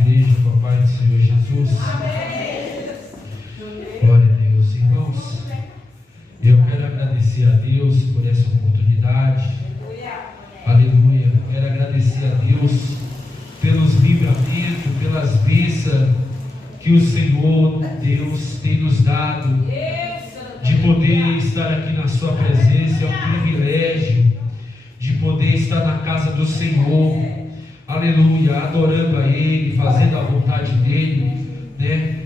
igreja com a paz do Senhor Jesus. Amém. Glória a Deus, irmãos. Eu quero agradecer a Deus por essa oportunidade. Aleluia. Quero agradecer a Deus pelos livramentos, pelas bênçãos que o Senhor Deus tem nos dado, de poder estar aqui na sua presença. É um privilégio de poder estar na casa do Senhor, aleluia, adorando a Ele, fazendo a vontade dEle, né?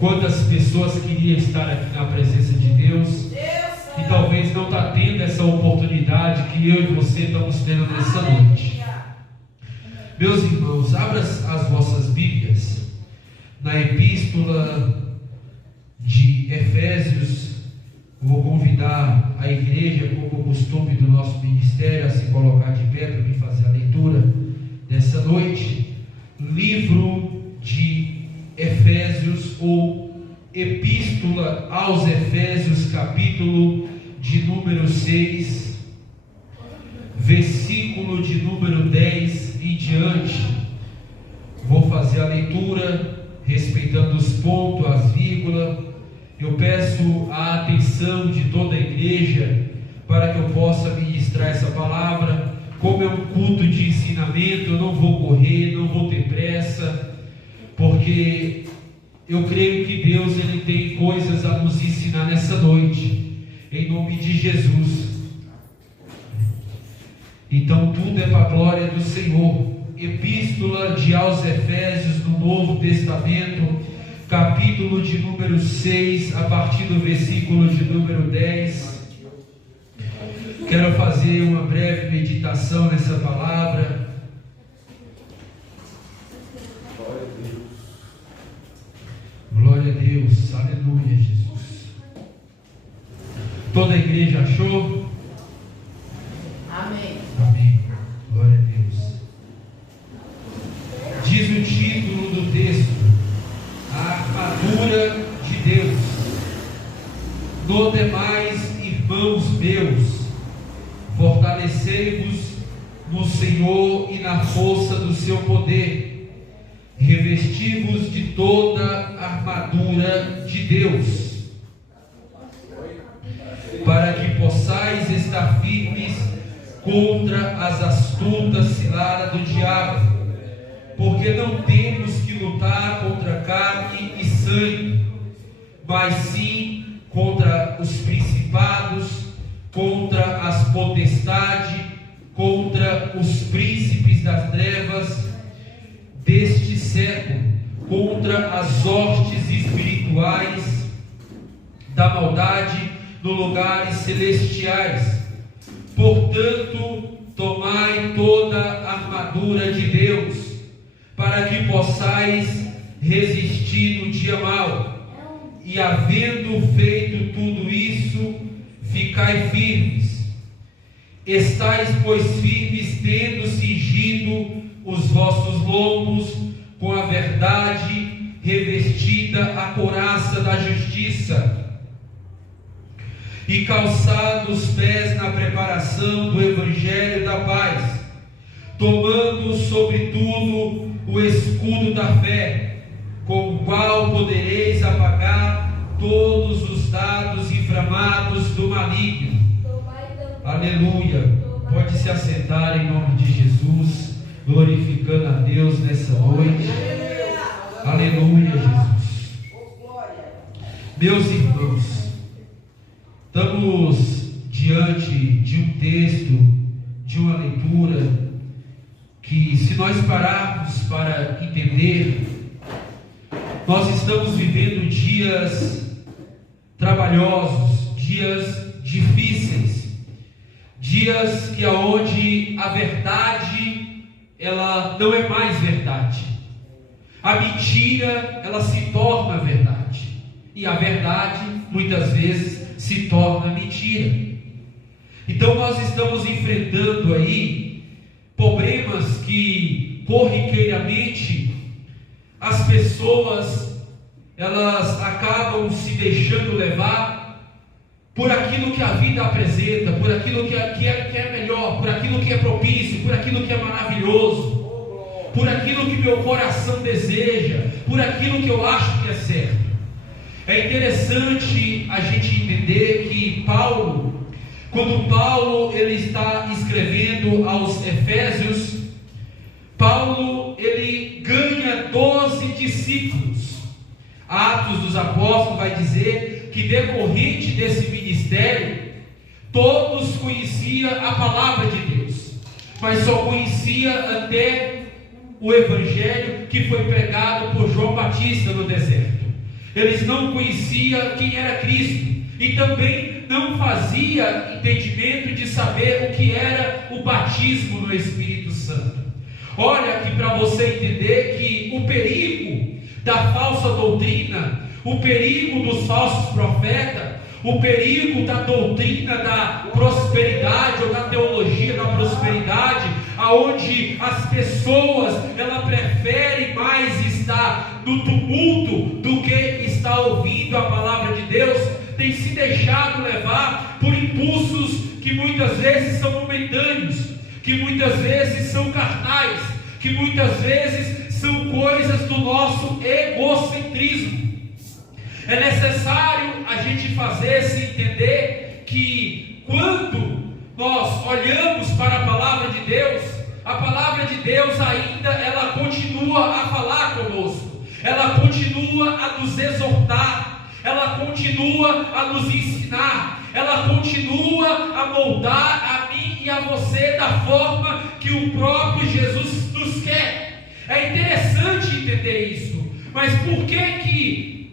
Quantas pessoas queriam estar aqui na presença de Deus e talvez não está tendo essa oportunidade que eu e você estamos tendo nessa noite. Meus irmãos, abra as vossas Bíblias na Epístola de Efésios. Vou convidar a igreja, como costume do nosso ministério, a se colocar de pé para me fazer a leitura dessa noite. Livro de Efésios, ou Epístola aos Efésios, capítulo de número 6, versículo de número 10 em diante. Vou fazer a leitura respeitando os pontos, as vírgulas. Eu peço a atenção de toda a igreja para que eu possa ministrar essa palavra. Como é um culto de ensinamento, eu não vou correr, não vou ter pressa, porque eu creio que Deus ele tem coisas a nos ensinar nessa noite, em nome de Jesus. Então tudo é para a glória do Senhor. Epístola de aos Efésios no Novo Testamento, capítulo de número 6, a partir do versículo de número 10. Quero fazer uma breve meditação nessa palavra. Glória a Deus, aleluia, Jesus. Toda a igreja achou? Amém. Amém, glória a Deus. Diz o título do texto: a armadura de Deus. No demais, irmãos meus, fortalecei-vos no Senhor e na força do seu poder, revesti-vos de toda a armadura de Deus, para que possais estar firmes contra as astutas ciladas do diabo, porque não temos que lutar contra carne e sangue, mas sim contra os principados, contra as potestades, contra os príncipes das trevas deste século, contra as hostes espirituais da maldade nos lugares celestiais. Portanto, tomai toda a armadura de Deus, para que possais resistir no dia mau, e havendo feito tudo isso, ficai firmes. Estais, pois, firmes, tendo cingido os vossos lombos com a verdade, revestida a couraça da justiça, e calçados os pés na preparação do evangelho da paz, tomando sobretudo o escudo da fé, com o qual podereis apagar todos os dardos inflamados do maligno. Aleluia. Pode se assentar em nome de Jesus, glorificando a Deus nessa noite. Aleluia, Jesus. Meus irmãos, estamos diante de um texto, de uma leitura, que se nós pararmos para entender, nós estamos vivendo dias trabalhosos, dias difíceis, dias que aonde a verdade ela não é mais verdade, a mentira ela se torna verdade, e a verdade muitas vezes se torna mentira. Então nós estamos enfrentando aí problemas que corriqueiramente as pessoas elas acabam se deixando levar por aquilo que a vida apresenta, por aquilo que é melhor, por aquilo que é propício, por aquilo que é maravilhoso. por aquilo que meu coração deseja, por aquilo que eu acho que é certo. É interessante a gente entender que Paulo, quando Paulo ele está escrevendo aos Efésios, Paulo ele ganha 12 discípulos. Atos dos Apóstolos vai dizer que decorrente desse ministério, todos conheciam a palavra de Deus, mas só conhecia até o Evangelho que foi pregado por João Batista no deserto. Eles não conheciam quem era Cristo e também não fazia entendimento de saber o que era o batismo no Espírito Santo. Olha aqui para você entender que o perigo da falsa doutrina, o perigo dos falsos profetas, o perigo da doutrina da prosperidade ou da teologia da prosperidade, aonde as pessoas ela prefere mais estar no tumulto do que estar ouvindo a palavra de Deus, tem se deixado levar por impulsos que muitas vezes são momentâneos, que muitas vezes são carnais, que muitas vezes são coisas do nosso egocentrismo. É necessário a gente fazer-se entender que quando nós olhamos para a palavra de Deus ainda ela continua a falar conosco, ela continua a nos exortar, ela continua a nos ensinar, ela continua a moldar a mim e a você da forma que o próprio Jesus nos quer. É interessante entender isso, mas por que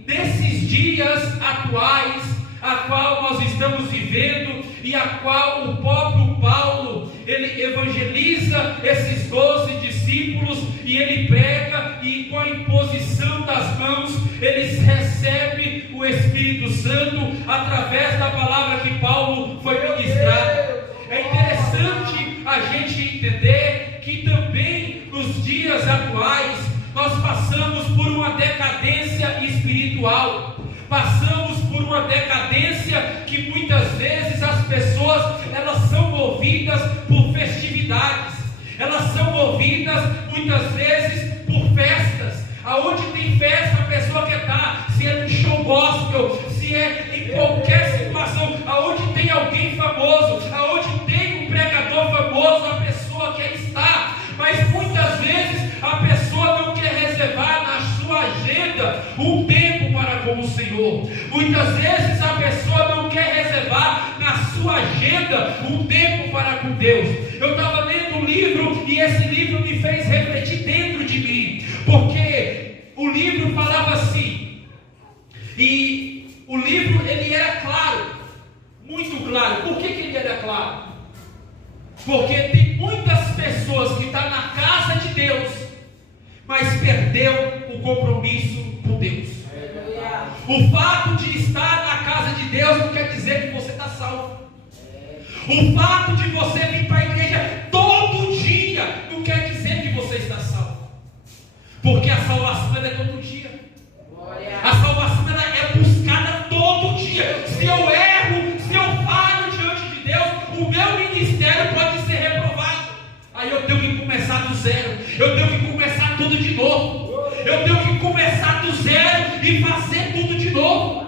nesses dias atuais, a qual nós estamos vivendo e a qual o próprio Paulo, ele evangeliza esses 12 discípulos e ele prega e com a imposição das mãos, eles recebem o Espírito Santo através da palavra que Paulo foi ministrado. É interessante a gente entender que também nos dias atuais, nós passamos por uma decadência espiritual, passamos por uma decadência que muitas vezes as pessoas, elas são movidas por festividades, elas são movidas muitas vezes por festas, aonde tem festa a pessoa quer estar, se é um show gospel, se é em qualquer situação, aonde tem alguém famoso, aonde tem um pregador famoso, a pessoa quer estar, mas muitas vezes a pessoa não quer reservar na sua agenda um tempo para com o Senhor. Muitas vezes a pessoa não quer reservar na sua agenda um tempo para com Deus. Eu estava lendo um livro e esse livro me fez refletir dentro de mim, porque o livro falava assim, e o livro ele era claro, muito claro. Por que ele era claro? Porque tem muitas pessoas que estão na casa de Deus, mas perdeu o compromisso com Deus. O fato de estar na casa de Deus não quer dizer que você está salvo. O fato de você vir para a igreja todo dia não quer dizer que você está salvo. Porque a salvação ela é todo dia. A salvação ela é buscada todo dia. Se eu erro, se eu falho diante de Deus, o meu ministério pode ser reprovado. Aí eu tenho que começar do zero. Eu tenho que começar tudo de novo. Eu tenho que começar do zero e fazer tudo de novo.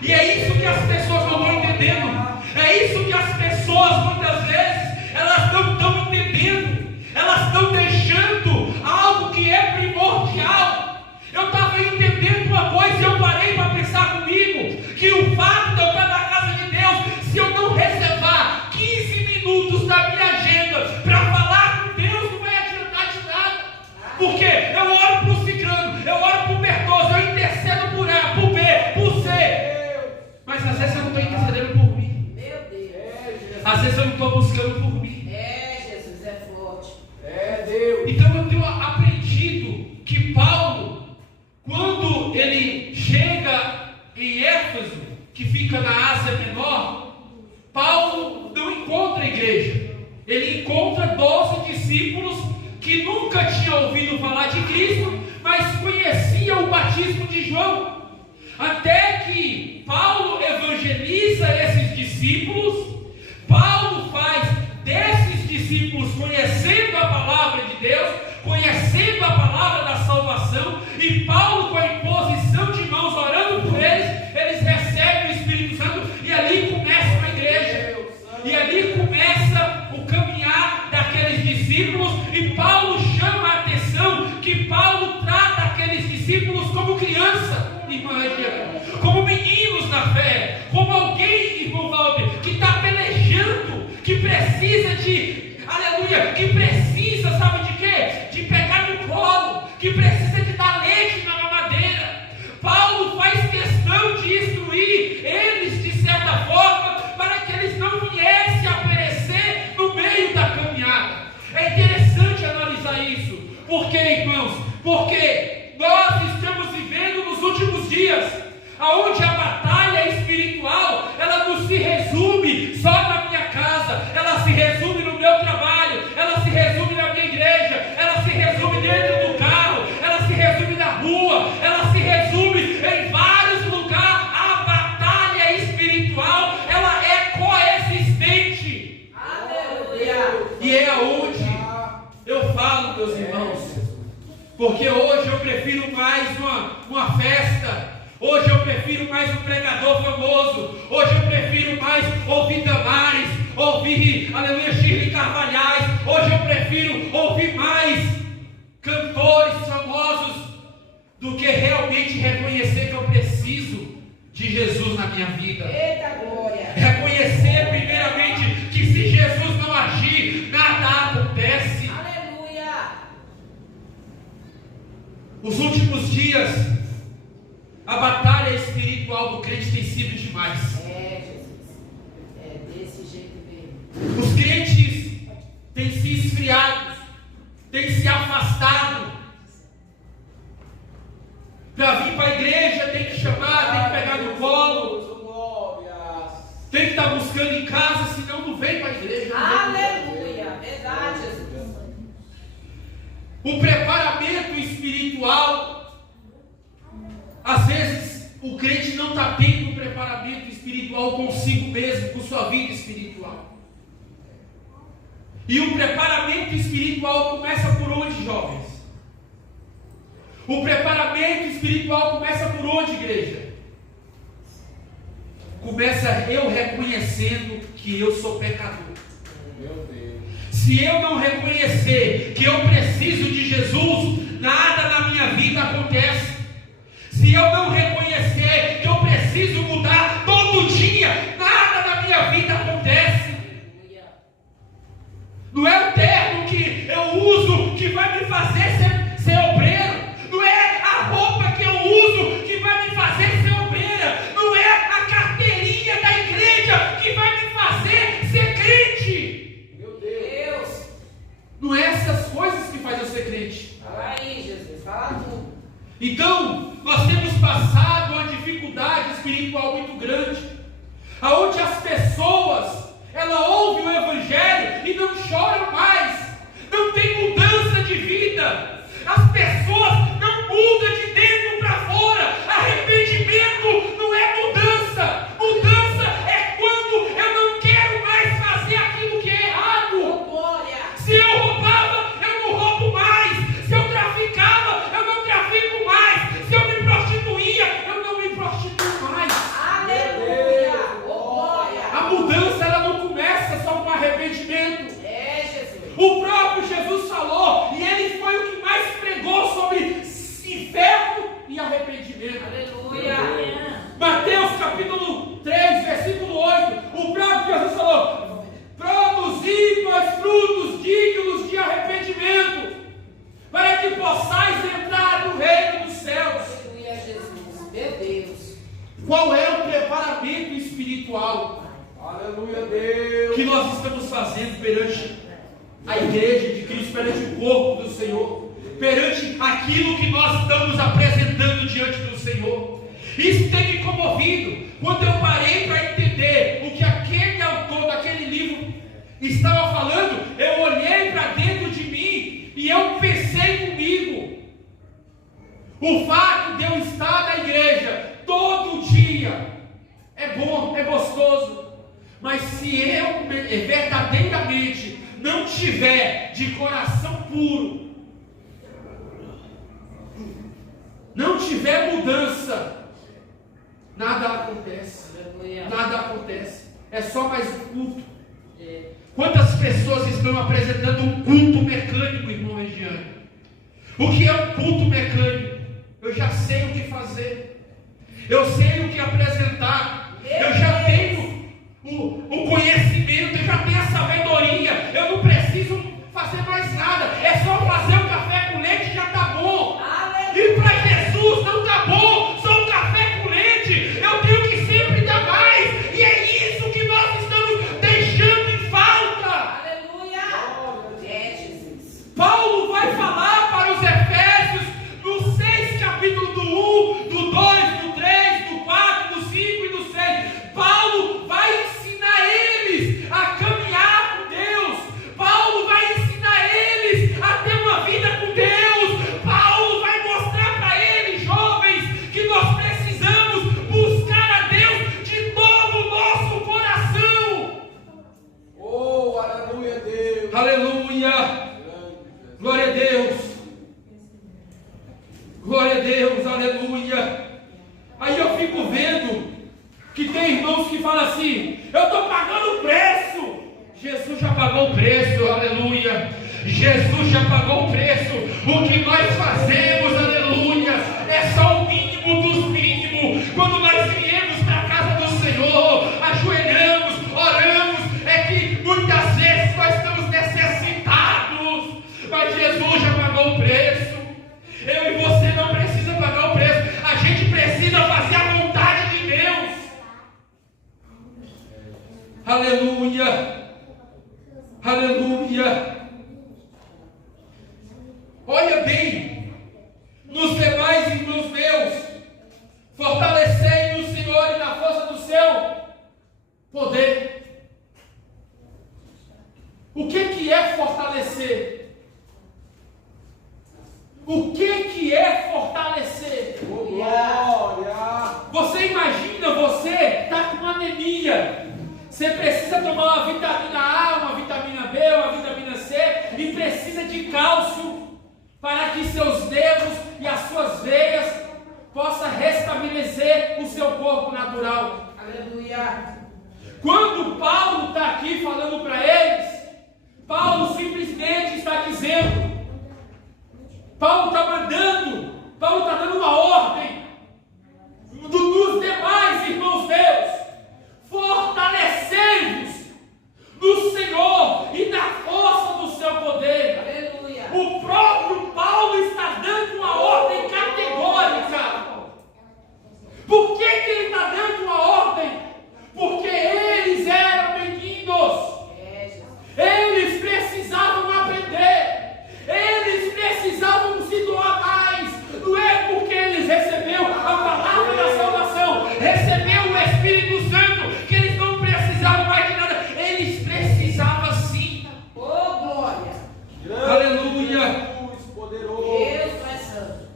E é isso que as pessoas não estão entendendo. É isso que as pessoas muitas vezes elas não estão entendendo. Elas estão deixando algo que é primordial. Eu estava entendendo uma coisa e eu parei para pensar comigo que o fato de eu estar na casa de Deus, se eu não reservar 15 minutos da minha agenda para falar com Deus, não vai adiantar de nada. Porque eu oro para o ciclano, eu oro para o Bertoso, eu intercedo por A, por B, por C. Mas às vezes eu não estou intercedendo por mim. Meu Deus. Às vezes eu não estou buscando por mim. Jesus é forte. Deus. Então eu tenho aprendido que Paulo, quando ele chega em Éfeso, que fica na Ásia Menor, Paulo não encontra a igreja. Ele encontra 12 discípulos que nunca tinham ouvido falar de Cristo, mas conheciam o batismo de João. Até que Paulo evangeliza esses discípulos, Paulo faz desses discípulos, conhecendo a palavra de Deus, conhecendo situação, e Paulo, com a imposição de mãos, orando por eles, eles recebem o Espírito Santo, e ali começa uma igreja, e ali começa o caminhar daqueles discípulos, e Paulo chama a atenção que Paulo trata aqueles discípulos como criança, irmã Regina, como meninos na fé, como alguém, irmão Walter, que está pelejando, que precisa de, aleluia, que precisa, sabe de quê? De pegar no colo, que precisa de dar leite na mamadeira. Paulo faz questão de instruir eles, de certa forma, para que eles não viessem a perecer no meio da caminhada. É interessante analisar isso. Por quê, irmãos? Porque nós estamos vivendo nos últimos dias, onde a batalha espiritual, ela não se resume só na minha casa, ela se resume no meu trabalho, ela se resume na minha igreja, ela se resume dentro do carro, ela se resume na rua, ela se resume em vários lugares. A batalha espiritual, ela é coexistente. Aleluia. E é aonde eu falo, meus irmãos, porque hoje eu prefiro mais uma festa, hoje eu prefiro mais um pregador famoso, hoje eu prefiro mais ouvir Damares, ouvir, aleluia, Shirley Carvalhais, hoje eu prefiro ouvir mais cantores famosos do que realmente reconhecer que eu preciso de Jesus na minha vida. Eita glória. Reconhecer primeiramente que se Jesus não agir, nada acontece. Aleluia. Os últimos dias, a batalha espiritual do crente tem sido demais. É, Jesus. É desse jeito mesmo. Os crentes têm se esfriado, têm se afastado. Para vir para a igreja tem que chamar, tem que pegar no colo, tem que estar buscando em casa, senão não vem para a igreja. Aleluia. Verdade, Jesus. O preparamento espiritual, às vezes o crente não está tendo um preparamento espiritual consigo mesmo, com sua vida espiritual. E o preparamento espiritual começa por onde, jovens? O preparamento espiritual começa por onde, igreja? Começa eu reconhecendo que eu sou pecador. Meu Deus. Se eu não reconhecer que eu preciso de Jesus, nada na minha vida acontece. Se eu não reconhecer que eu preciso mudar todo dia, nada na minha vida acontece. Não é o terno que eu uso que vai me fazer ser obreiro. Não é a roupa que eu uso que vai me fazer ser obreira. Não é a carteirinha da igreja que vai me fazer ser crente. Meu Deus. Não é essas coisas que fazem eu ser crente. Fala aí, Jesus. Fala tu. Então, nós temos passado uma dificuldade espiritual muito grande, aonde as pessoas, ela ouve o evangelho e não choram mais, não tem mudança de vida. As pessoas não mudam de dentro para fora. Arrependimento não é mudança. Mudança é quando eu não quero mais fazer aquilo que é errado. Oh, glória. Se eu roubava, eu não roubo mais. Se eu traficava, eu não trafico mais. Se eu me prostituía, eu não me prostituo mais. Aleluia. Oh, glória. A mudança, ela não começa só com arrependimento. É, Jesus. O próprio Jesus falou, e ele foi o que mais pregou sobre inferno e arrependimento. Aleluia. Mateus capítulo 3, versículo 8, o próprio Jesus falou: produzi vós frutos dignos de arrependimento, para que possais entrar no reino dos céus. Aleluia, Jesus. Meu Deus. Qual é o preparamento espiritual Aleluia, Deus. que nós estamos fazendo perante a igreja de Cristo, perante o corpo do Senhor, perante aquilo que nós estamos apresentando diante do Senhor? Isso tem me comovido. Quando eu parei para entender o que aquele autor daquele livro estava falando, eu olhei para dentro de mim e eu pensei comigo: o fato de eu estar na igreja todo dia é bom, é gostoso, mas se eu verdadeiramente não tiver de coração puro, tiver mudança, nada acontece. Nada acontece. É só mais um culto. Quantas pessoas estão apresentando um culto mecânico, irmão Regiane? O que é um culto mecânico? Eu já sei o que fazer. Eu sei o que apresentar. Eu já tenho o conhecimento. Eu já tenho a sabedoria. Eu não preciso fazer mais nada. É só fazer um café com leite e já está bom. E para Jesus não está bom. Só um café com leite. Eu tenho que sempre dar mais. E é isso que nós estamos deixando em falta. Paulo vai falar para os Efésios no 6, capítulo do 1, do 2, do 3, do 4, do 5 e do 6. Paulo vai ensinar eles a caminhar com Deus. Paulo vai ensinar eles a ter uma vida com Deus. Paulo vai mostrar para eles, jovens, que nós precisamos buscar a Deus de todo o nosso coração. Oh, aleluia, Deus. Aleluia. Glória a Deus. Glória a Deus, aleluia. Aí eu fico vendo que tem irmãos que falam assim: eu estou pagando o preço. Jesus já pagou o preço, aleluia. Jesus já pagou o preço. O que nós fazemos, aleluia, é só o mínimo dos mínimos. Quando nós viemos para a casa do Senhor, ajoelhamos, oramos, é que muitas vezes nós estamos necessitados, mas Jesus já pagou o preço. Eu e você não precisa pagar o preço. A gente precisa fazer a vontade de Deus. Aleluia. Aleluia. Olha bem, nos demais irmãos meus, fortalecei no Senhor e na força do seu poder. O que é fortalecer? O que é fortalecer? Oh, glória. Você imagina, você está com anemia. Você precisa tomar uma vitamina A, uma vitamina B, uma vitamina C e precisa de cálcio para que seus nervos e as suas veias possam restabelecer o seu corpo natural. Aleluia. Quando Paulo está aqui falando para eles, Paulo simplesmente está dizendo, Paulo está mandando, Paulo está dando uma ordem dos demais irmãos meus: fortalecei-vos no Senhor e na força do seu poder. Aleluia. O próprio Paulo está dando uma ordem categórica. Por que ele está dando uma ordem? Porque eles eram meninos. Eles precisavam aprender. Eles precisavam se doar mais. Não é porque eles receberam a palavra da salvação, receberam o Espírito Santo, que eles não precisavam mais de nada. Eles precisavam sim. Oh, glória. Aleluia. Poderoso. Deus é santo.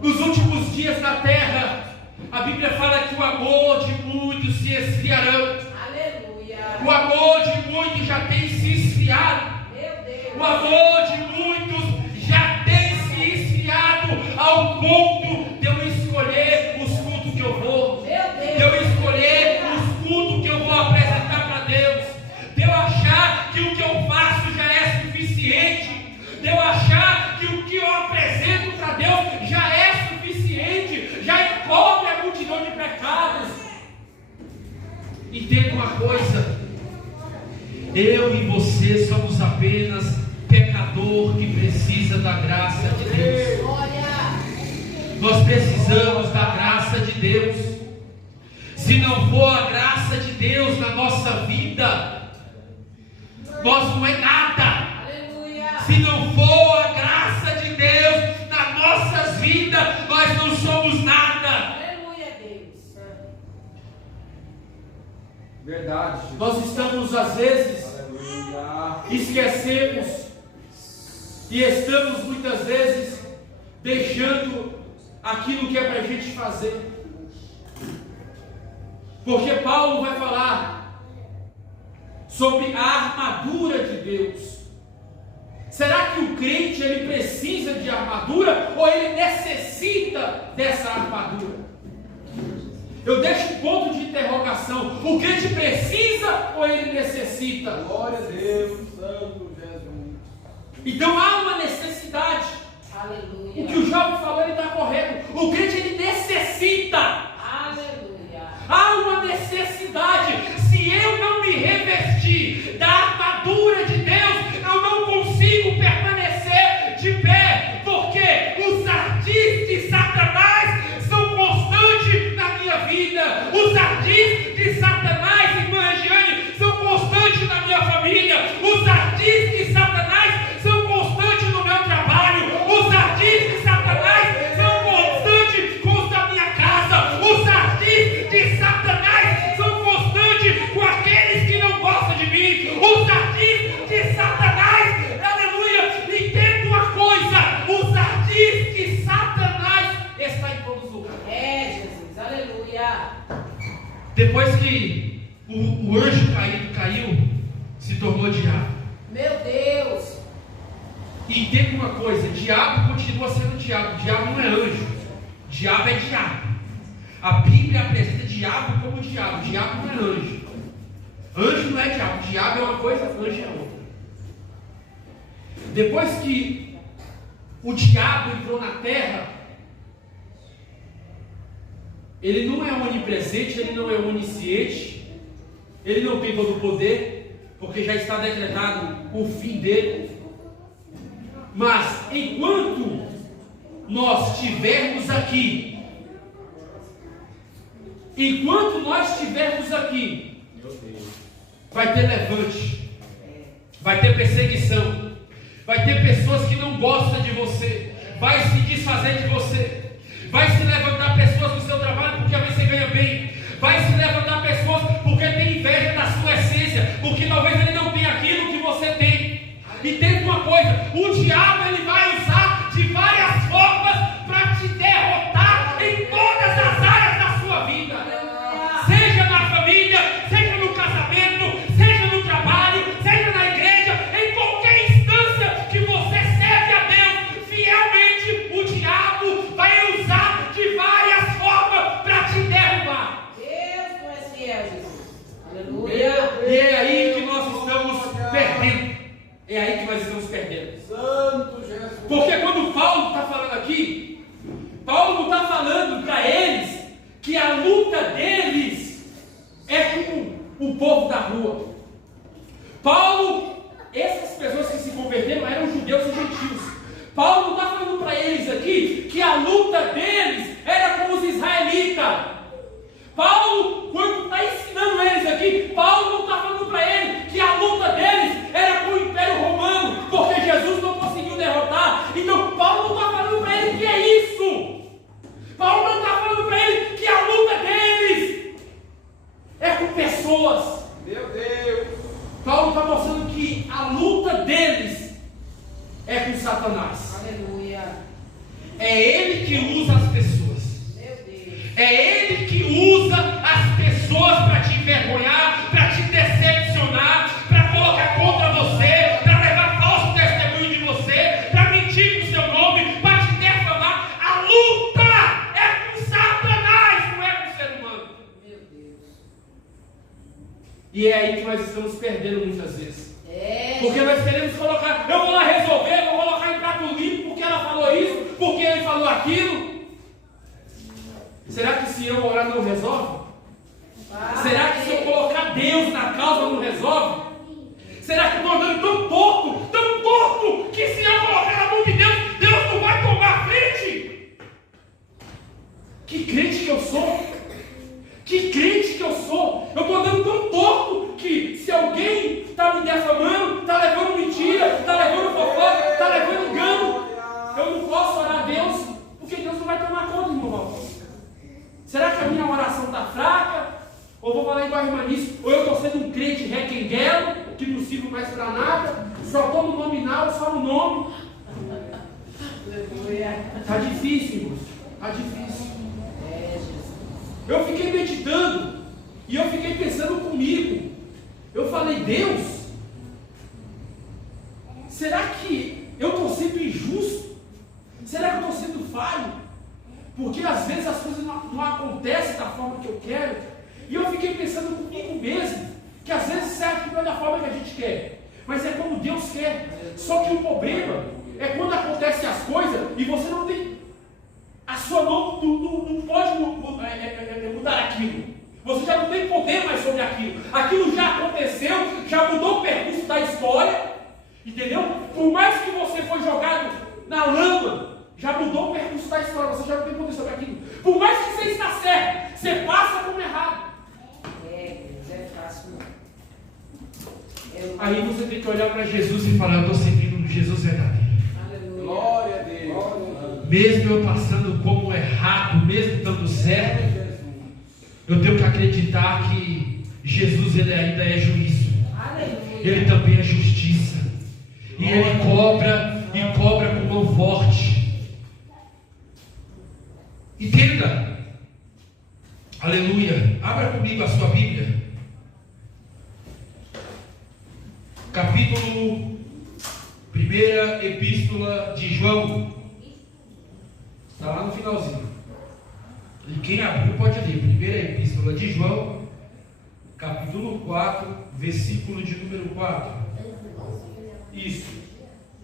Nos últimos dias na terra, a Bíblia fala que o amor de muitos se esfriarão. Aleluia. O amor de muitos já tem se esfriado. Meu Deus. O amor de muitos já tem se esfriado ao ponto de eu escolher os cultos que eu vou, Meu Deus. de eu escolher os cultos que eu vou apresentar para Deus, de eu achar que o que eu faço já é suficiente, de eu achar que o que eu apresento para Deus já é suficiente, já encobre a multidão de pecados. Entenda uma coisa: eu e você somos apenas pecador que precisa da graça de Deus. Glória. Nós precisamos da graça de Deus. Se não for a graça de Deus na nossa vida, nós não é nada. Aleluia. Se não for a graça de Deus nas nossas vidas, nós não somos nada. Aleluia, Deus. Verdade. Jesus. Nós estamos às vezes Aleluia. esquecemos e estamos muitas vezes deixando aquilo que é para a gente fazer. Porque Paulo vai falar sobre a armadura de Deus. Será que o crente ele precisa de armadura ou ele necessita dessa armadura? Eu deixo um ponto de interrogação. O crente precisa ou ele necessita? Glória a Deus, Santo Jesus. Então há uma necessidade. Aleluia. O que o jovem falou, ele está correto. O crente ele necessita. Aleluia. Há uma necessidade. Se eu não me revestir da armadura de Deus, eu não consigo permanecer de pé, porque os ardis de Satanás são constantes na minha vida. Os ardis de Satanás, irmã Regiane, são constantes na minha família. Os ardis de Satanás são constantes no meu trabalho. Os ardis de Satanás são constantes com os da minha casa. Os ardis de Satanás são constantes com aqueles que não gostam de mim. Os ardis de Satanás, aleluia, entenda uma coisa: os ardis de Satanás está em todos os lugares. Jesus, aleluia. Depois que o anjo caiu, se tornou diabo. Meu Deus. E entenda uma coisa: diabo continua sendo diabo. Diabo não é anjo. Diabo é diabo. A Bíblia apresenta diabo como diabo. Diabo não é anjo. Anjo não é diabo. Diabo é uma coisa, anjo é outra. Depois que o diabo entrou na terra, ele não é onipresente, ele não é onisciente, ele não tem todo o poder, porque já está decretado o fim dele. Mas enquanto nós estivermos aqui, vai ter levante, vai ter perseguição, vai ter pessoas que não gostam de você, vai se desfazer de você, vai se levantar pessoas no seu trabalho porque você ganha bem, vai se levantar pessoas porque tem inveja da sua essência, porque talvez ele não tenha aquilo que você tem. Entenda uma coisa: o diabo ele vai usar de várias formas para te derrotar em todas as áreas da sua vida, seja na família, seja no casamento, seja no trabalho, seja na igreja, em qualquer instância que você serve a Deus fielmente, o diabo vai usar de várias formas para te derrubar. Deus, tu és fiel, Jesus. Aleluia. E é aí que nós estamos perdendo. É aí que nós estamos perdendo. Santo Jesus. Porque quando Paulo está falando aqui, Paulo não está falando para eles que a luta deles é com o povo da rua. Paulo, essas pessoas que se converteram eram judeus e gentios. Paulo não está falando para eles aqui que a luta deles era com os israelitas. Paulo, quando está ensinando eles aqui, Paulo não está falando para eles que a luta deles era com o Império Romano, porque Jesus não conseguiu derrotar. Então Paulo não está falando para eles que é isso. Paulo não está falando para eles que a luta deles é com pessoas. Meu Deus. Paulo está mostrando que a luta deles é com Satanás. Aleluia. É ele que usa as pessoas. Meu Deus. É ele que usa as pessoas para te envergonhar, para te decepcionar, para colocar contra você, para levar falso testemunho de você, para mentir com seu nome, para te defamar. A luta é com Satanás, não é com o ser humano. Meu Deus. E é aí que nós estamos perdendo muitas vezes. É. Porque nós queremos colocar, eu vou lá resolver, vou colocar em prato limpo porque ela falou isso, porque ele falou aquilo. Será que se eu orar não resolve? Será que se eu colocar Deus na causa não resolve? Será que eu estou andando tão torto, que se eu colocar na mão de Deus, Deus não vai tomar frente? Que crente que eu sou? Que crente que eu sou? Eu estou andando tão torto que se alguém está me defamando, está levando mentira, está levando fofoca, está levando engano, eu não posso orar a Deus, porque Deus não vai tomar conta, irmão. Será que a minha oração está fraca? Ou vou falar igual a irmã Nisso? Ou eu estou sendo um crente requenguelo, que não sirvo mais para nada, só estou no nominal, só no nome. Está difícil, irmãos. Está difícil. Eu fiquei meditando e eu fiquei pensando comigo. Eu falei: Deus, será que será que eu estou sendo falho? Porque às vezes as coisas não acontecem da forma que eu quero. E eu fiquei pensando comigo mesmo, que às vezes serve que não é da forma que a gente quer, mas é como Deus quer. Só que o problema é quando acontecem as coisas e você não tem, a sua mão não pode mudar aquilo. Você já não tem poder mais sobre aquilo. Aquilo já aconteceu, já mudou o percurso da história, entendeu? Por mais que você foi jogado na lama, já mudou o percurso da história, você já não tem poder sobre aquilo. Por mais que você está certo, você passa como errado. É fácil. Aí você tem que olhar para Jesus e falar: eu estou seguindo Jesus verdadeiro. Aleluia. Glória a Deus. Mesmo eu passando como errado, mesmo estando certo, eu tenho que acreditar que Jesus, ele ainda é juízo. Aleluia. Ele também é justiça. E ele cobra, e cobra com mão forte. Entenda. Aleluia. Abra comigo a sua Bíblia. Capítulo 1ª Epístola de João. Está lá no finalzinho. E quem abriu pode ler. 1ª Epístola de João, capítulo 4, versículo de número 4. Isso.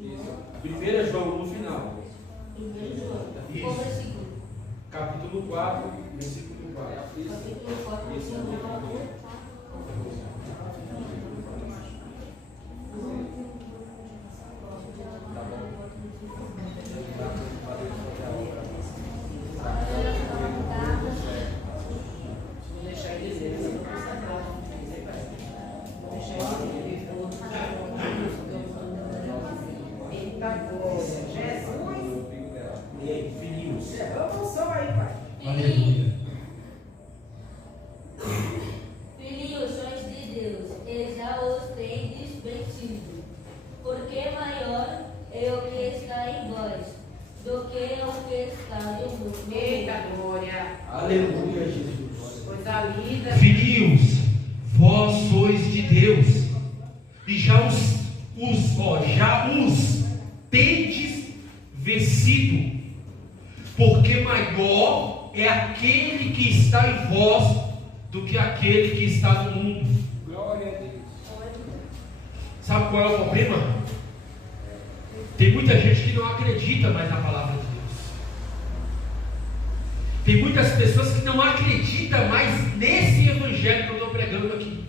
1 João no final. Isso. Capítulo 4, versículo 4. Isso. Aleluia. Filhinhos, sois de Deus, e já os tendes vencido, porque maior é o que está em vós do que o que está no mundo. Eita glória. Aleluia, Jesus. Coisa linda. Filhinhos, vós sois de Deus, e já os tendes vencido, porque maior é aquele que está em vós do que aquele que está no mundo. Glória a Deus. Sabe qual é o problema? Tem muita gente que não acredita mais na palavra de Deus. Tem muitas pessoas que não acreditam mais nesse evangelho que eu estou pregando aqui.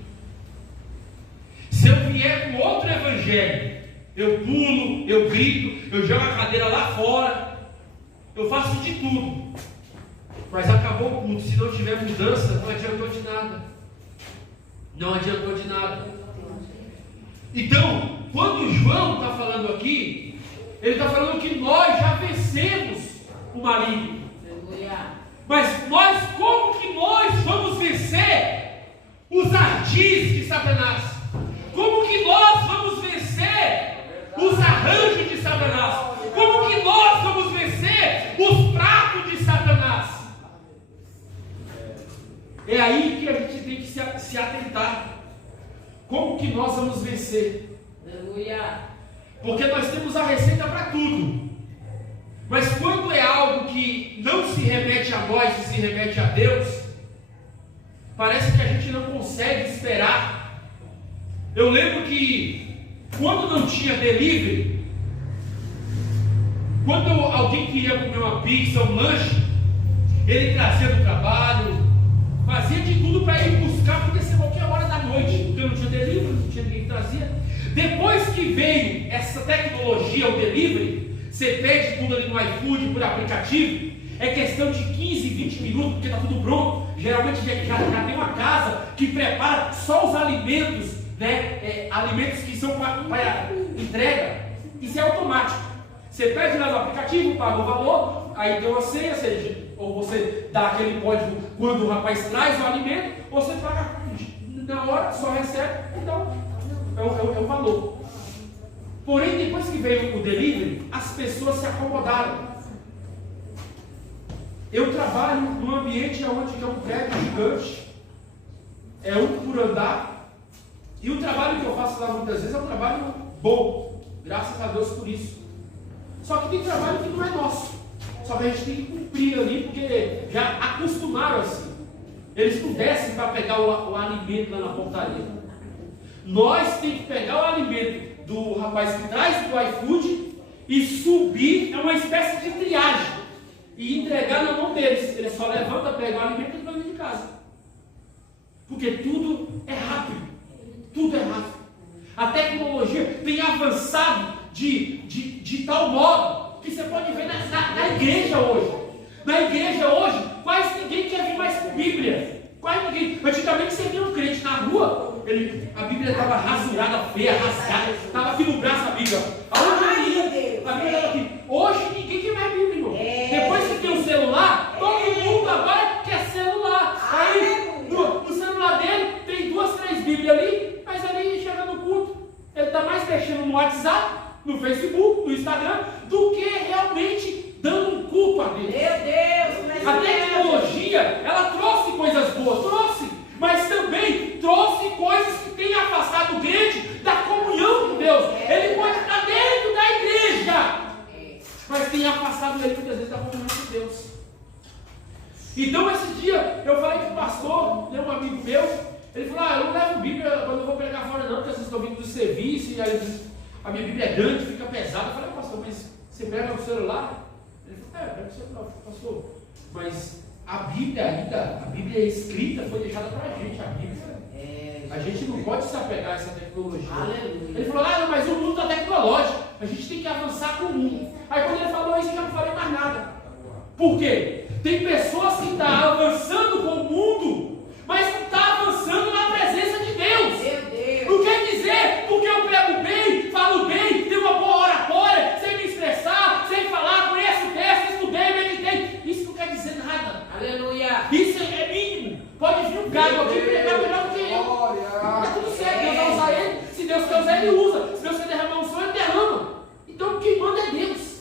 Se eu vier com outro evangelho, eu pulo, eu grito, eu jogo a cadeira lá fora, eu faço de tudo. Mas acabou o culto. Se não tiver mudança, não adiantou de nada. Não adiantou de nada. Então, quando João está falando aqui, ele está falando que nós já vencemos o maligno. Aleluia. Mas nós, como que nós vamos vencer os ardis de Satanás? Como que nós vamos vencer os arranjos de Satanás? Como que nós vamos vencer os pratos de Satanás? É aí que a gente tem que se atentar. Como que nós vamos vencer? Aleluia. Porque nós temos a receita para tudo. Mas quando é algo que não se remete a nós e se remete a Deus, parece que a gente não consegue esperar. Eu lembro que quando não tinha delivery, quando alguém queria comer uma pizza, um lanche, ele trazia do trabalho, fazia de tudo para ir buscar, podia ser qualquer hora da noite, porque não tinha delivery, não tinha ninguém que trazia. Depois que veio essa tecnologia, o delivery, você pede tudo ali no iFood, por aplicativo, é questão de 15, 20 minutos, porque está tudo pronto. Geralmente já tem uma casa que prepara só os alimentos, né? Alimentos que são para entrega. Isso é automático. Você pede lá no aplicativo, paga o valor, aí tem uma senha, ou você dá aquele código quando o rapaz traz o alimento, ou você paga na hora, só recebe, então é o valor. Porém, depois que veio o delivery, as pessoas se acomodaram. Eu trabalho num ambiente onde é um prédio gigante, é um por andar, e o trabalho que eu faço lá muitas vezes é um trabalho bom, graças a Deus por isso. Só que tem trabalho que não é nosso. a gente tem que cumprir ali, porque já acostumaram assim. Eles não descem para pegar o alimento lá na portaria. Nós temos que pegar o alimento do rapaz que traz do iFood e subir, é uma espécie de triagem, e entregar na mão deles. Ele só levanta, pega o alimento e vai dentro de casa. Porque tudo é rápido. Tudo é rápido. A tecnologia tem avançado de tal modo que você pode ver na igreja hoje. Na igreja hoje, quase ninguém quer vir mais com Bíblia. Quase ninguém. Antigamente você via um crente na rua, a Bíblia estava rasurada, feia, rasgada, estava aqui no braço a Bíblia. Aonde ele ia, a Bíblia estava aqui. Hoje ninguém quer mais Bíblia, irmão. Depois que tem o celular, todo mundo agora quer celular. Aí no celular dele tem 2, 3 Bíblias ali, mas ali chega no culto, ele está mais mexendo no WhatsApp, no Facebook, no Instagram, do que realmente dando um culto a Deus. Meu Deus, a tecnologia, ela trouxe coisas boas, trouxe, mas também trouxe coisas que têm afastado o crente da comunhão com Deus. Ele pode estar dentro da igreja, mas tem afastado ele muitas vezes da comunhão com Deus. Então esse dia eu falei com o pastor, um amigo meu, ele falou, eu não levo Bíblia quando eu vou pregar fora não, porque vocês estão vindo do serviço, e aí a minha Bíblia é grande, fica pesada. Eu falei, pastor, mas você pega o celular? Ele falou, pega o celular, pastor. Mas a Bíblia ainda, a Bíblia escrita foi deixada para a gente, a Bíblia. A gente não pode se apegar a essa tecnologia. Aleluia. Ele falou, mas o mundo está tecnológico, a gente tem que avançar com o mundo. Aí quando ele falou isso, eu já não falei mais nada. Por quê? Tem pessoas que estão avançando com o mundo, mas não estão avançando na presença de Deus. Meu Deus. Não quer dizer, porque eu prego bem, falo bem, tenho uma boa oratória, sei me expressar, sei falar, conheço o texto, estudei, meditei. Isso não quer dizer nada. Aleluia. Isso é mínimo. Pode vir um gago aqui e pregar melhor do que eu. Está tudo certo, Deus vai usar ele. Se Deus quer usar, ele usa. Se Deus quer derramar um sonho, ele derrama. Então quem manda é Deus.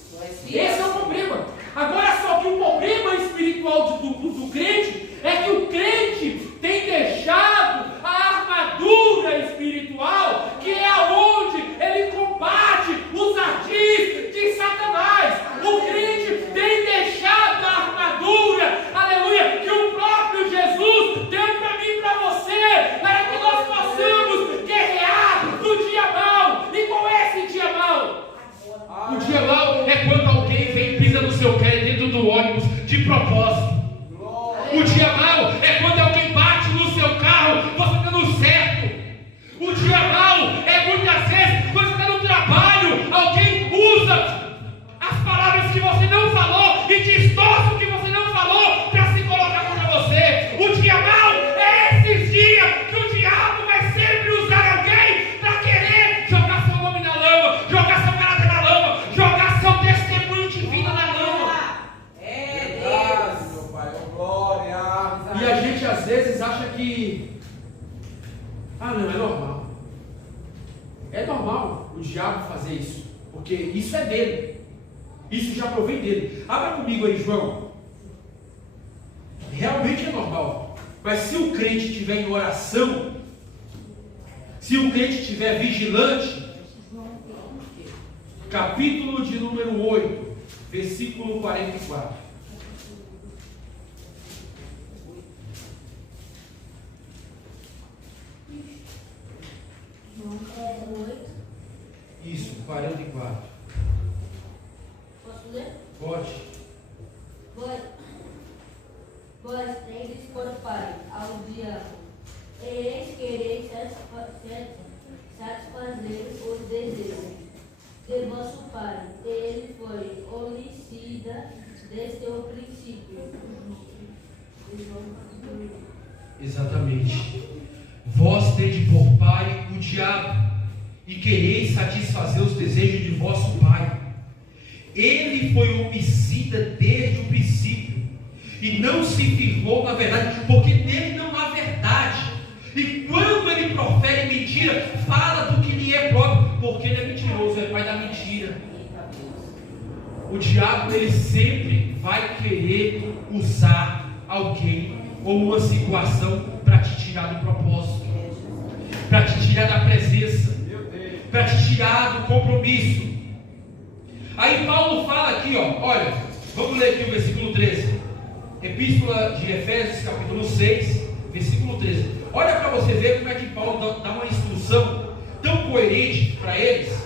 Esse é o problema. Agora só que o problema espiritual do crente é que o crente tem deixado a armadura espiritual, que é aonde ele combate os ardis de Satanás. O crente tem deixado a armadura, aleluia, que o próprio Jesus deu para mim e para você, para que nós possamos guerrear no dia mau. E qual é esse dia mau? O dia mau é quando alguém vem e pisa no seu pé dentro do ônibus de propósito. O dia mau é quando alguém bate no seu carro, você está no certo. O dia mau é muitas vezes quando você está no trabalho, alguém usa as palavras que você não falou e distorce o que você não falou para se colocar contra você. O dia mau é esses dias que o diabo vai sempre usar alguém para querer jogar seu nome na lama, jogar seu caráter na lama, jogar seu testemunho de vida na lama. E a gente às vezes acha que não, é normal. É normal o diabo fazer isso, porque isso é dele. Isso já provém dele. Abra comigo aí, João. Realmente é normal. Mas se o crente estiver em oração, se o crente estiver vigilante, capítulo de número 8, versículo 44. Isso, 44. Posso ler? Pode. Vós tendes por pai ao diabo, e eis quereis satisfazer os desejos de vosso pai, e ele foi homicida desde o princípio. Exatamente. Vós tendes por pai o diabo, e quereis satisfazer os desejos de vosso pai. Ele foi homicida desde o princípio, e não se firmou na verdade, porque nele não há verdade. E quando ele profere mentira, fala do que lhe é próprio, porque ele é mentiroso, é pai da mentira. O diabo, ele sempre vai querer usar alguém ou uma situação para te tirar do propósito, para te tirar da presença, para te tirar do compromisso. Aí Paulo fala aqui, olha, Vamos ler aqui o versículo 13. Epístola de Efésios, capítulo 6, versículo 13. Olha para você ver como é que Paulo dá uma instrução tão coerente para eles,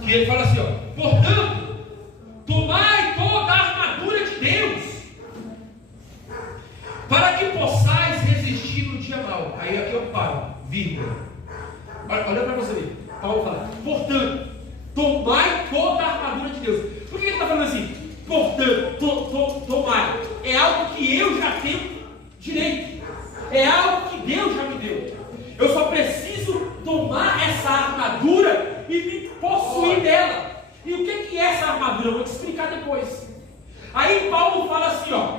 que ele fala assim, ó: portanto, tomai toda a armadura de Deus, para que possais resistir no dia mau. Aí aqui eu paro, vírgula. Olha para você ver. Paulo fala: portanto, tomai toda a armadura de Deus. Por que ele está falando assim? Portanto, tomai. É algo que eu já tenho direito. É algo que Deus já me deu. Eu só preciso tomar essa armadura e me possuir dela. E o que é essa armadura? Eu vou te explicar depois. Aí Paulo fala assim, ó,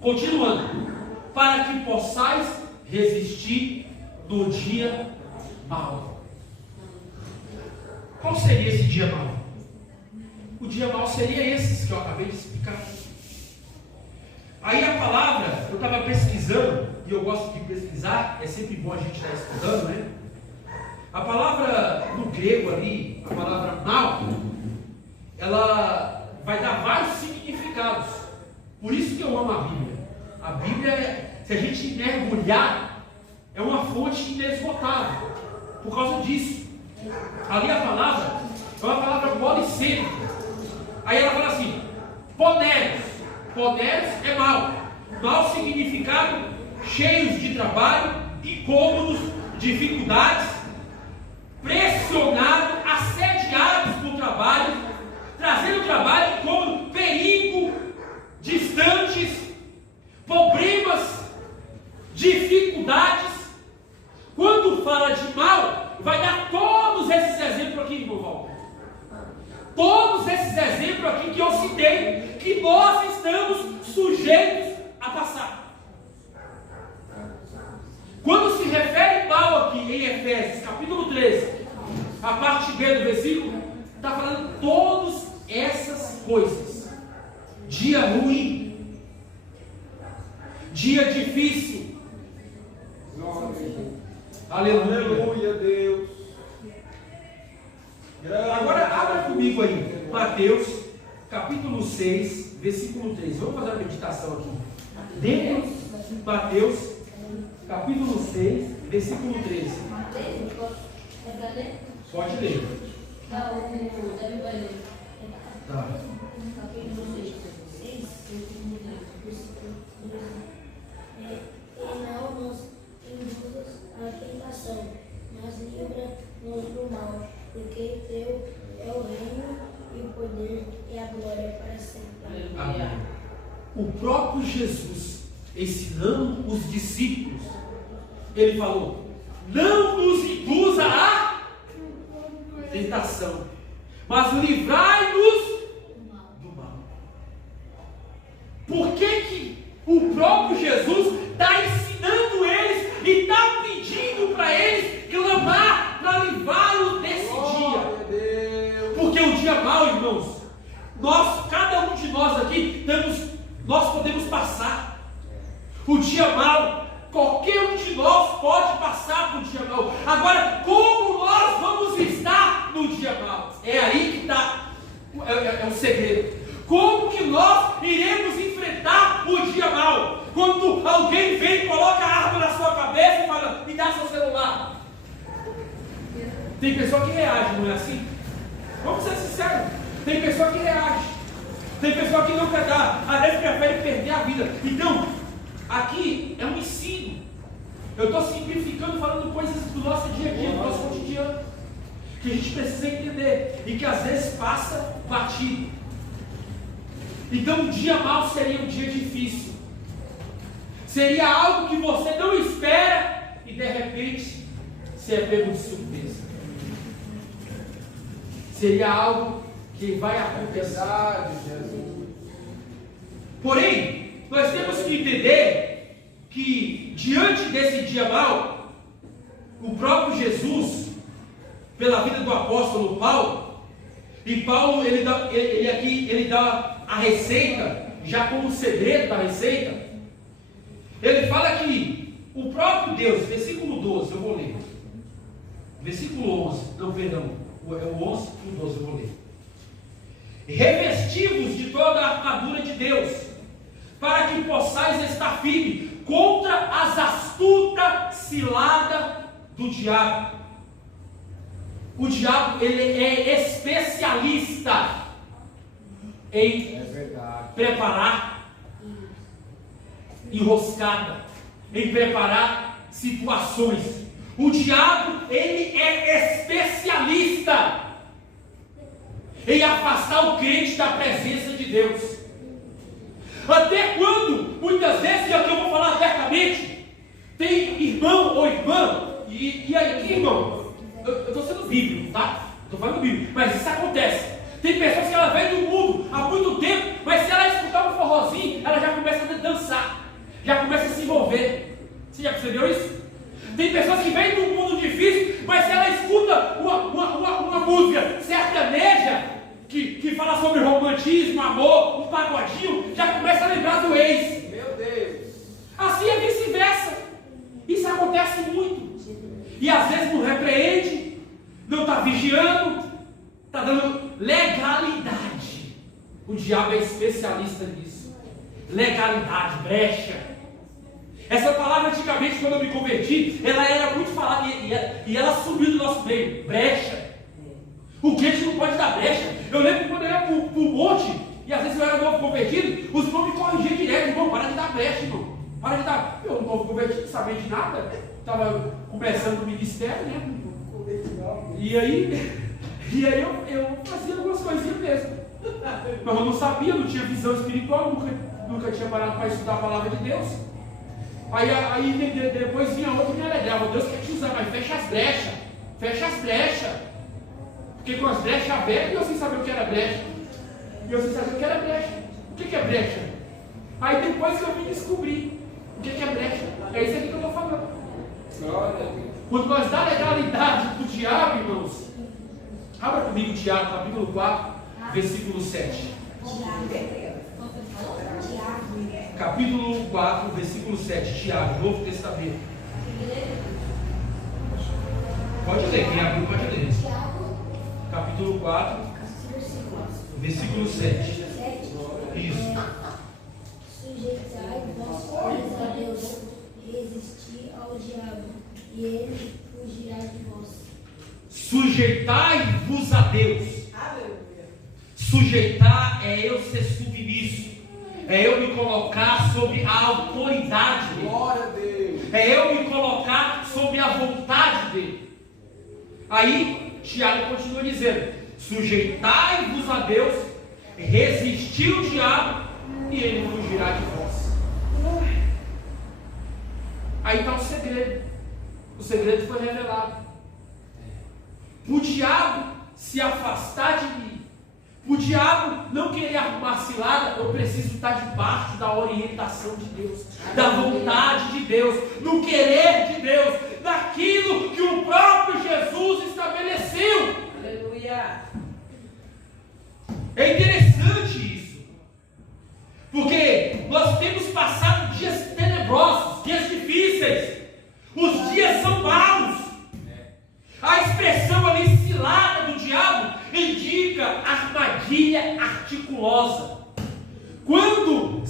continuando: para que possais resistir no dia mau. Qual seria esse dia mau? O dia mau seria esses que eu acabei de explicar. Aí a palavra, eu estava pesquisando, e eu gosto de pesquisar, é sempre bom a gente estar estudando, né? A palavra no grego ali, a palavra mal, ela vai dar vários significados. Por isso que eu amo a Bíblia. A Bíblia, se a gente mergulhar, é uma fonte inesgotável. Por causa disso. Ali a palavra é uma palavra policêmica. Aí ela fala assim: poneros. Poneros é mal. Mal significado: cheios de trabalho, incômodos, dificuldades, pressionados, assediados no trabalho, trazendo trabalho, incômodo, perigo, distantes, problemas, dificuldades. Quando fala de mal, vai dar todos esses exemplos aqui, irmão Walter. Todos esses exemplos aqui que eu citei, que nós estamos sujeitos a passar. Quando se refere mal aqui em Efésios, capítulo 13, a parte B do versículo, está falando todas essas coisas. Dia ruim, dia difícil. Aleluia. Aleluia, Deus. Agora abra comigo aí, Mateus, capítulo 6, versículo 3. Vamos fazer uma meditação aqui. Dentro de Mateus, capítulo 6, versículo 13. É para ler? Pode ler. Tá, o Davi vai ler. Tá. Capítulo 6, versículo 3. E não nos induzas à tentação, mas livra-nos do mal, porque teu é o reino e o poder e a glória para sempre. Amém. O próprio Jesus, ensinando os discípulos, ele falou: não nos induza à tentação, mas livrai-nos do mal. Por que o próprio Jesus está ensinando eles e está pedindo para eles clamar para livrá-los desse dia? Porque o dia mau, irmãos, cada um de nós aqui, nós podemos passar. O dia mau, qualquer um de nós pode passar por dia mau. Agora, como nós vamos estar no dia mau? É aí que está o segredo. Como que nós iremos enfrentar o dia mau? Quando alguém vem e coloca a arma na sua cabeça e fala: me dá seu celular. Tem pessoa que reage, não é assim? Vamos ser sinceros. Tem pessoa que reage. Tem pessoa que não quer dar. Às vezes prefere perder a vida. Então, aqui é um ensino. Eu estou simplificando, falando coisas do nosso dia a dia, do nosso cotidiano, que a gente precisa entender e que às vezes passa batido. Então, um dia mau seria um dia difícil. Seria algo que você não espera e de repente você é pego de surpresa. Seria algo que vai acontecer. Porém, nós temos que entender que diante desse dia mau, o próprio Jesus, pela vida do apóstolo Paulo, e Paulo ele dá a receita, já como segredo da receita. Ele fala que o próprio Deus, versículo 12, eu vou ler. Versículo 11, não, perdão, é o 11 e o 12 eu vou ler. revestivos de toda a armadura de Deus, para que possais estar firme contra as astutas ciladas do diabo. O diabo, ele é especialista em preparar enroscada, em preparar situações. O diabo, ele é especialista em afastar o crente da presença de Deus. Até quando, muitas vezes, é o que eu vou falar abertamente, tem irmão ou irmã, e aí, que irmão? Eu estou sendo bíblico, tá? Estou falando bíblico, mas isso acontece. Tem pessoas que ela vem do mundo há muito tempo, mas se ela escutar um forrozinho, ela já começa a dançar, já começa a se envolver. Você já percebeu isso? Tem pessoas que vêm do mundo difícil, mas se ela escuta uma música sertaneja, que fala sobre romantismo, amor, um pagodinho, já começa a lembrar do ex. Meu Deus. Assim é vice-versa. Isso acontece muito. E às vezes não repreende, não está vigiando, está dando legalidade. O diabo é especialista nisso. Legalidade, brecha. Essa palavra antigamente, quando eu me converti, ela era muito falada e ela subiu do nosso meio. Brecha. O crente não pode dar brecha. Eu lembro que quando eu ia para o monte, e às vezes eu era novo convertido, os irmãos me corrigiam direto. Irmão, para de dar brecha, irmão. Para de dar. Eu, novo convertido, não sabia de nada. Estava começando o ministério, né? E aí eu fazia algumas coisinhas mesmo. Mas eu não sabia, não tinha visão espiritual, nunca tinha parado para estudar a palavra de Deus. Aí depois vinha outro e me alegrava. Deus quer te usar, mas fecha as brechas. Fecha as brechas. Porque com as brechas abertas, eu sem saber o que era brecha. E eu sem saber o que era brecha. O que é brecha? Aí depois que eu vim descobrir o que é brecha. É isso aqui que eu estou falando. Quando nós dá legalidade para o diabo, irmãos, abra comigo Tiago, capítulo 4, versículo 7. Capítulo 4, versículo 7. Tiago, Novo Testamento. Pode ler, quem abriu pode ler. Capítulo 4, versículo 7. Isso. Sujeitai-vos a Deus, resistir ao diabo, e ele fugirá de vós. Sujeitai-vos a Deus. Sujeitar é eu ser submisso, é eu me colocar sob a autoridade dele. Glória a Deus. É eu me colocar sob a vontade dele. Aí Tiago continua dizendo: sujeitai-vos a Deus, resistir o diabo, e ele fugirá de vós. Aí está o segredo. O segredo foi revelado. O diabo se afastar de mim, o diabo não querer arrumar cilada, eu preciso estar debaixo da orientação de Deus, da vontade de Deus, no querer de Deus, daquilo que o próprio Jesus estabeleceu. Aleluia. É interessante isso, porque nós temos passado dias tenebrosos, dias difíceis, os dias são maus. A expressão ali cilada do diabo indica armadilha articulosa. Quando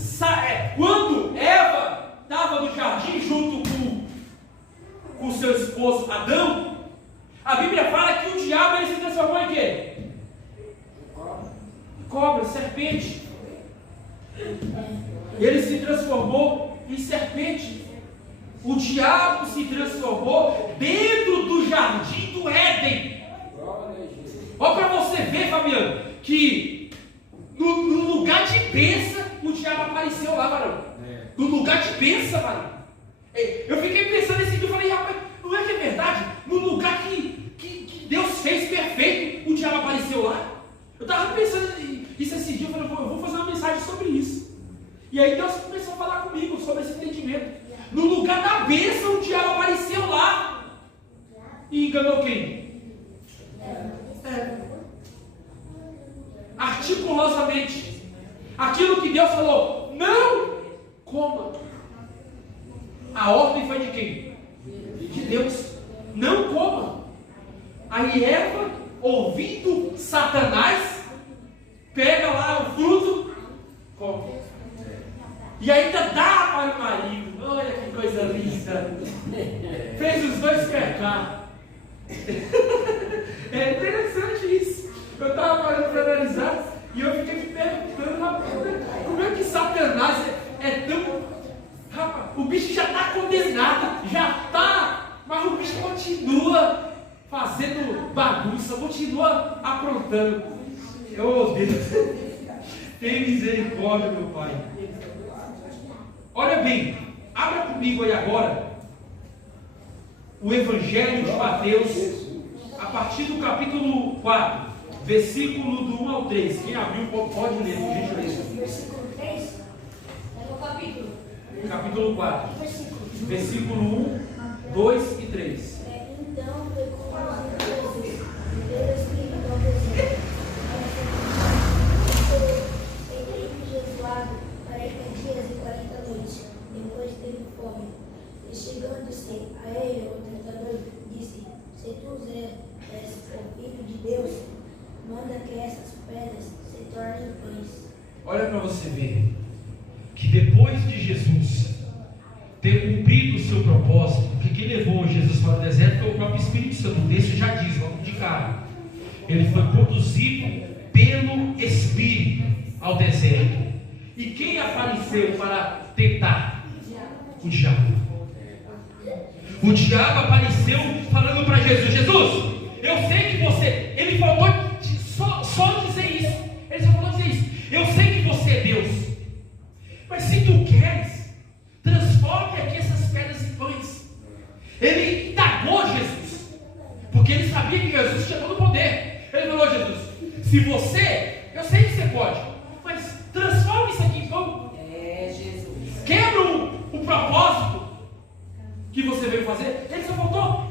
Eva estava no jardim junto com seu esposo Adão, a Bíblia fala que o diabo ele se transformou em quê? Cobra, serpente. Ele se transformou em serpente. O diabo se transformou dentro do jardim do Éden. Olha para você ver, Fabiano, que no lugar de bênção, o diabo apareceu lá, varão. No lugar de bênção, varão. Eu fiquei pensando nesse dia, eu falei, rapaz, não é que é verdade? No lugar que Deus fez perfeito, o diabo apareceu lá. Eu estava pensando isso esse dia, eu falei, eu vou fazer uma mensagem sobre isso. E aí Deus começou a falar comigo sobre esse entendimento. No lugar da bênção, o diabo apareceu lá e enganou quem? Articulosamente. Aquilo que Deus falou, não coma. A ordem foi de quem? De Deus. Não coma. Aí Eva, ouvindo Satanás, pega lá o fruto, come. E ainda dá para o marido. Olha que coisa linda. Fez os dois pecar. É interessante isso. Eu estava parando para analisar e eu fiquei me perguntando, como é que Satanás é tão... Rapaz, o bicho já está condenado, já está, mas o bicho continua fazendo bagunça, continua aprontando. Oh Deus, tem misericórdia, meu Pai. Olha bem, abra comigo aí agora o Evangelho de Mateus, a partir do capítulo 4, versículo do 1 ao 3. Quem abriu pode ler, por gentileza. Versículo 3. É o capítulo. Capítulo 4, versículo 1, 2 e 3. Então foi conduzido Jesus pelo Espírito ao deserto, em jejuado 40 dias e 40 noites, depois teve fome. E chegando-se a ele, o tentador disse: Se tu és o Filho de Deus, manda que essas pedras se tornem pães. Olha para você ver que depois de Jesus ter cumprido o seu propósito, porque quem levou Jesus para o deserto foi o próprio Espírito Santo. O texto já diz, logo de cara, ele foi conduzido pelo Espírito ao deserto. E quem apareceu para tentar? O diabo. O diabo apareceu falando para Jesus: Jesus, eu sei que você... Ele faltou só dizer isso. Ele só falou dizer isso. Eu sei que você é Deus. Mas se tu queres, transforme aqui essas pedras em pães. Ele indagou Jesus, porque ele sabia que Jesus tinha todo o poder. Ele falou: Jesus, se você... Eu sei que você pode, mas transforme isso aqui em pão. É, Jesus. Quebra o propósito que você veio fazer. Ele só faltou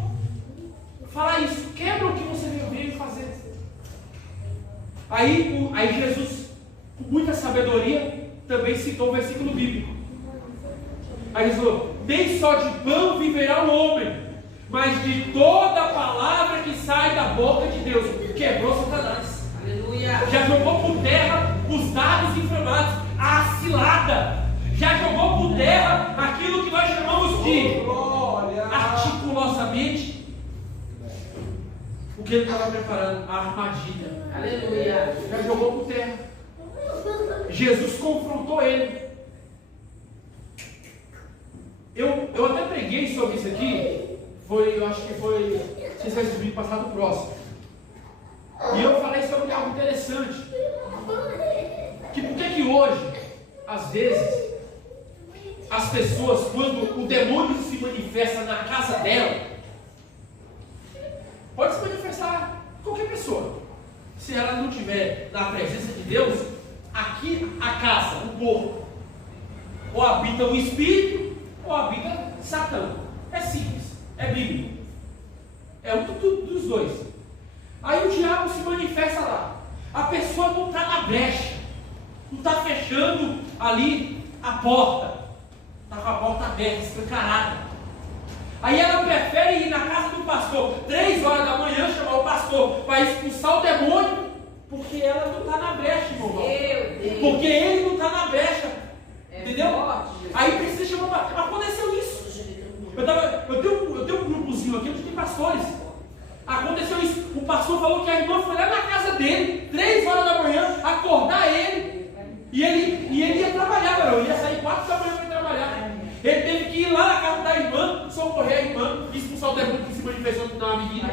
falar isso. Quebra o que você veio fazer. Aí Jesus, com muita sabedoria, também citou o versículo bíblico. Aí ele falou: nem só de pão viverá o homem, mas de toda a palavra que sai da boca de Deus. Quebrou Satanás. Aleluia. Já jogou por terra os dados inflamados, a cilada. Já jogou por terra aquilo que nós chamamos de articulosamente o que ele estava preparando, a armadilha. Aleluia. Já jogou por terra. Jesus confrontou ele. Eu até preguei sobre isso aqui. Eu acho que foi, não sei se vai subir passado próximo. E eu falei sobre algo interessante. Que por que hoje, às vezes, as pessoas, quando o demônio se manifesta na casa dela, pode se manifestar qualquer pessoa. Se ela não estiver na presença de Deus, aqui a casa, o corpo, ou habita o espírito, ou habita Satã. É simples, é bíblico. É um dos dois. Aí o diabo se manifesta lá. A pessoa não está na brecha, não está fechando ali a porta, está com a porta aberta, escancarada. Aí ela prefere ir na casa do pastor 3 horas da manhã, chamar o pastor para expulsar o demônio, porque ela não está na brecha, irmão. Porque ele não está na brecha. Entendeu? Aí precisa chamar. Aconteceu isso. Eu tenho um grupozinho aqui onde tem pastores. Aconteceu isso. O pastor falou que a irmã foi lá na casa dele, 3 horas da manhã, acordar ele. E ele ia trabalhar, garoto. Ele ia sair 4 da manhã para trabalhar. Ele teve que ir lá na casa da irmã, socorrer a irmã, expulsar o demônio que se manifestou na menina.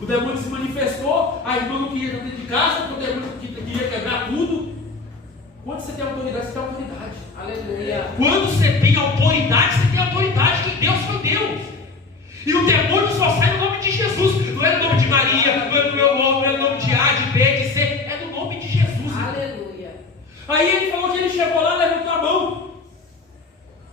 O demônio se manifestou, a irmã não queria dentro de casa, porque o demônio queria quebrar tudo. Quando você tem autoridade, você tem autoridade. Aleluia. Quando você tem autoridade, você tem autoridade, que Deus foi Deus. E o demônio só sai no nome de Jesus. Não é no nome de Maria, não é no meu nome, não é no nome de A, de B, de C. É no nome de Jesus. Aleluia. Aí ele falou que ele chegou lá, levantou a mão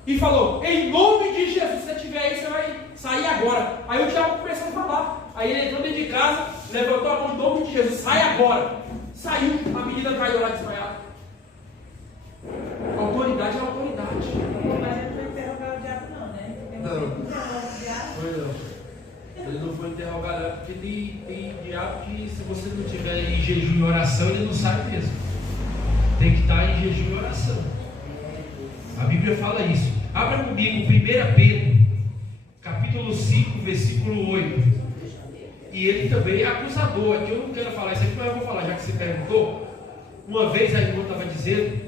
e falou: em nome de Jesus, se você estiver aí, você vai sair agora. Aí o diabo começou a falar. Aí ele entrou dentro de casa, levantou a mão em nome de Jesus: sai agora. Saiu, a menina caiu lá desmaiada. Autoridade é autoridade. Mas ele não foi interrogar o diabo, não, né? Não. Ele não foi interrogado, porque tem diabo que, se você não tiver em jejum e oração, ele não sai mesmo. jejum e oração. A Bíblia fala isso. Abra comigo 1 Pedro, capítulo 5, versículo 8. E ele também é acusador. Aqui eu não quero falar isso aqui, mas eu vou falar, já que você perguntou. Uma vez a irmã estava dizendo,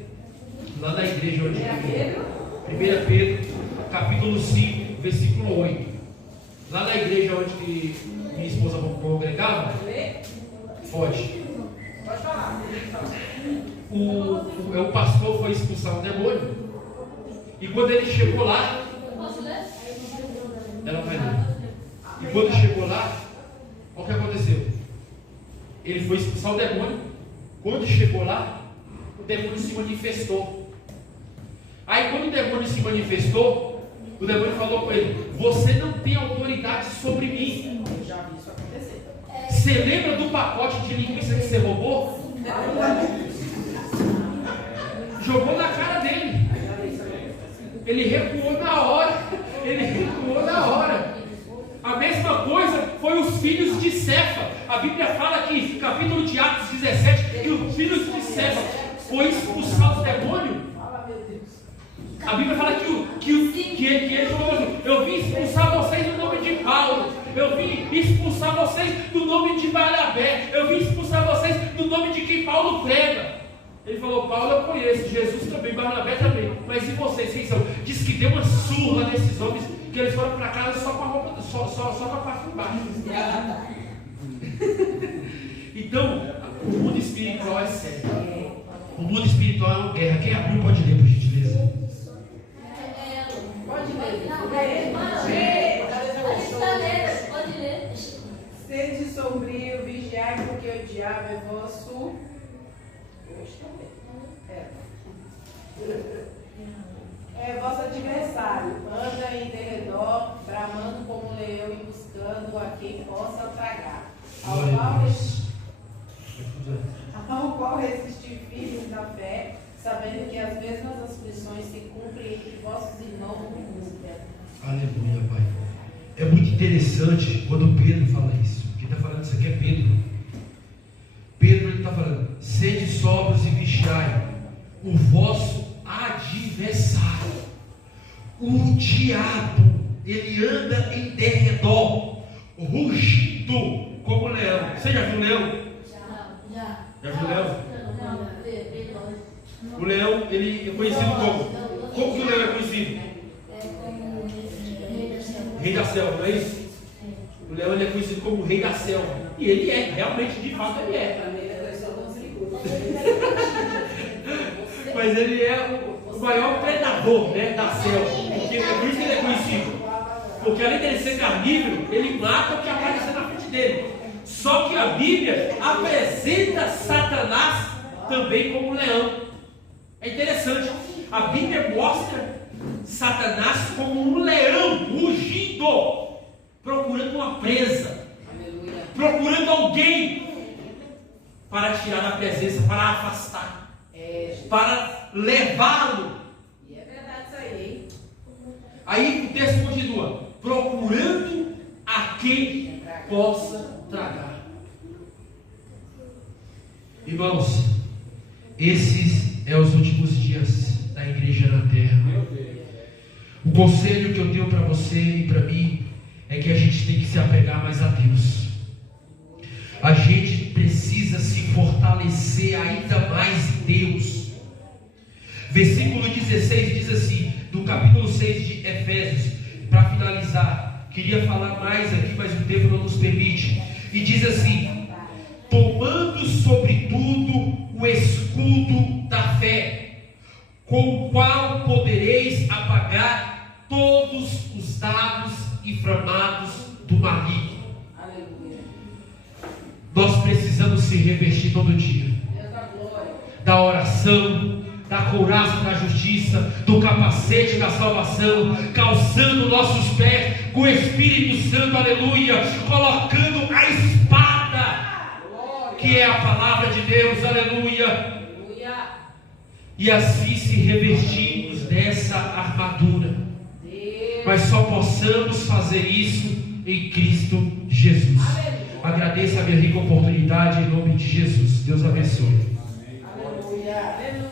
lá na igreja onde 1 Pedro, capítulo 5, versículo 8. Lá na igreja onde minha esposa congregava, pode. Pode falar. O pastor foi expulsar um demônio. E quando ele chegou lá, ela vai ler. E quando chegou lá, olha o que aconteceu. Ele foi expulsar o demônio. Quando chegou lá, o demônio se manifestou. Aí quando o demônio se manifestou, o demônio falou com ele: você não tem autoridade sobre mim. Eu já vi isso acontecer. Você lembra do pacote de linguiça que você roubou? Jogou na cara dele. Ele recuou na hora. A mesma coisa foi os filhos de Cefa. A Bíblia fala aqui, capítulo de Atos 17, que os filhos de Cefa foi expulsar os demônios. A Bíblia fala que ele falou assim: eu vim expulsar vocês no nome de Paulo, eu vim expulsar vocês no nome de Barnabé, eu vim expulsar vocês no nome de quem Paulo prega. Ele falou: Paulo eu conheço, Jesus também, Barnabé também, mas e vocês, quem são? Diz que deu uma surra nesses homens, que eles foram para casa só com a roupa, só com a parte de baixo. Então, o mundo espiritual é sério. O mundo espiritual é uma guerra. Quem abriu pode ler, por gentileza. Pode ler. Pode ler. Sede sombrio, vigiai, porque o diabo é vosso. É vosso adversário, anda em derredor, bramando como um leão e buscando a quem possa tragar. Ao qual resistir firmes na fé, sabendo que as mesmas aflições se cumprem entre vossos irmãos no mundo. Aleluia, Pai. É muito interessante quando Pedro fala isso. Quem está falando isso aqui é Pedro. Pedro está falando: sede sóbrios e vigiai, o vosso adversário, o diabo, ele anda em derredor, rugindo como leão. Você já viu leão? Já. Já viu leão? O leão, ele é conhecido como? Como que o leão é conhecido? Rei da selva, não é isso? O leão, ele é conhecido como o rei da selva. E ele é, realmente, de fato ele é. Mas ele é o maior predador, né, da selva. Porque é por isso que ele é conhecido. Porque além dele ser carnívoro, ele mata o que aparecer na frente dele. Só que a Bíblia apresenta Satanás também como leão. É interessante. A Bíblia mostra Satanás como um leão rugindo, procurando uma presa, procurando alguém para tirar da presença, para afastar, para levá-lo. E é verdade isso aí. Aí o texto continua: procurando a quem possa tragar. Irmãos, esses são os últimos dias da igreja na terra. O conselho que eu tenho para você e para mim é que a gente tem que se apegar mais a Deus. A gente precisa se fortalecer ainda mais em Deus. Versículo 16 diz assim, do capítulo 6 de Efésios, para finalizar. Queria falar mais aqui, mas o tempo não nos permite. E diz assim: tomando sobretudo o escudo da fé, com o qual podereis apagar todos os dardos inflamados do maligno. Aleluia. Nós precisamos se revestir todo dia Deus da glória. da oração, da couraça da justiça, do capacete da salvação, calçando nossos pés com o Espírito Santo, aleluia, colocando a espada, que é a palavra de Deus, aleluia, Aleluia. e assim se revestirmos dessa armadura. Deus. Mas só possamos fazer isso em Cristo Jesus. Aleluia. Agradeço a minha rica oportunidade em nome de Jesus. Deus abençoe. Aleluia. Aleluia.